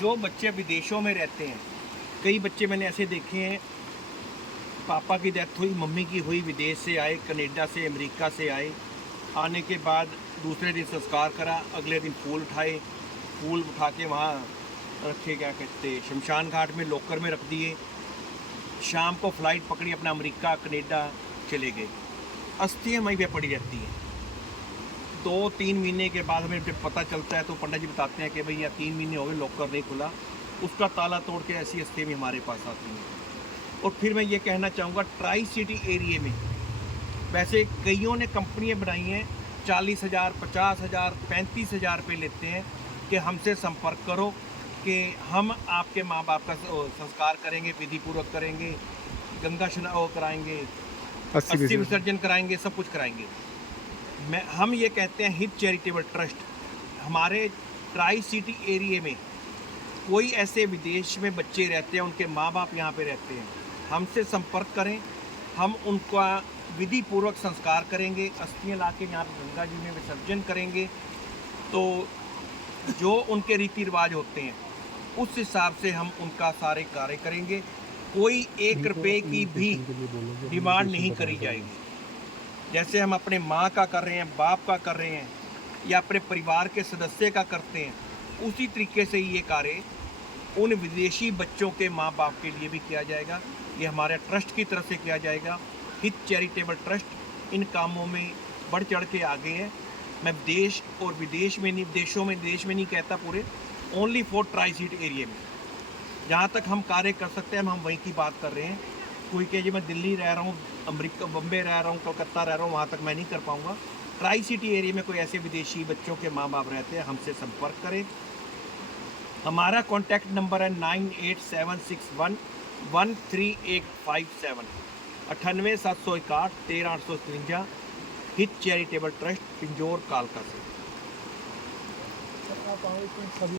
जो बच्चे विदेशों में रहते हैं, कई बच्चे मैंने ऐसे देखे हैं, पापा की डेथ हुई, मम्मी की हुई, विदेश से आए, कनाडा से, अमेरिका से आए। आने के बाद दूसरे दिन संस्कार करा, अगले दिन फूल उठाए, फूल उठा के वहाँ रखे, क्या कहते, शमशान घाट में लॉकर में रख दिए। शाम को फ़्लाइट पकड़ी, अपना अमेरिका कनाडा चले गए। अस्थियाँ वहीं पे पड़ी रहती हैं। 2-3 महीने के बाद हमें जब पता चलता है तो पंडित जी बताते हैं कि भाई यहाँ 3 महीने हो गए, लॉकर नहीं खुला, उसका ताला तोड़ के ऐसी अस्थियाँ भी हमारे पास आती हैं। और फिर मैं ये कहना चाहूँगा, ट्राई सिटी एरिया में वैसे कईयों ने कंपनियाँ बनाई हैं, 40,000, 50,000, 35,000 रुपये लेते हैं कि हमसे संपर्क करो कि हम आपके माँ बाप का संस्कार करेंगे, विधिपूर्वक करेंगे, गंगा स्नान कराएंगे, अस्थि विसर्जन कराएंगे, सब कुछ कराएंगे। हम ये कहते हैं, हित चैरिटेबल ट्रस्ट हमारे ट्राई सिटी एरिया में कोई ऐसे विदेश में बच्चे रहते हैं, उनके माँ बाप यहाँ पे रहते हैं, हमसे संपर्क करें, हम उनका विधि पूर्वक संस्कार करेंगे, अस्थियाँ ला के यहाँ पर गंगा जी में विसर्जन करेंगे। तो जो उनके रीति रिवाज होते हैं उस हिसाब से हम उनका सारे कार्य करेंगे। कोई 1 रुपये की भी डिमांड नहीं करी जाएगी। जैसे हम अपने माँ का कर रहे हैं, बाप का कर रहे हैं, या अपने परिवार के सदस्य का करते हैं, उसी तरीके से ये कार्य उन विदेशी बच्चों के माँ बाप के लिए भी किया जाएगा। ये हमारे ट्रस्ट की तरफ से किया जाएगा। हित चैरिटेबल ट्रस्ट इन कामों में बढ़ चढ़ के आगे है। मैं देश और विदेश में नहीं, देश में नहीं कहता, पूरे only for tri city area में जहाँ तक हम कार्य कर सकते हैं हम वहीं की बात कर रहे हैं। कोई कहे जी मैं दिल्ली रह रहा हूँ, अमेरिका, बम्बे रह रहा हूँ, कलकत्ता रह रहा हूँ, वहाँ तक मैं नहीं कर पाऊँगा। ट्राई सिटी एरिया में कोई ऐसे विदेशी बच्चों के माँ बाप रहते हैं, हमसे संपर्क करें। हमारा कॉन्टैक्ट नंबर है 9876113857, 98 761 13853, हित चैरिटेबल ट्रस्ट, पिंजौर, कालका से।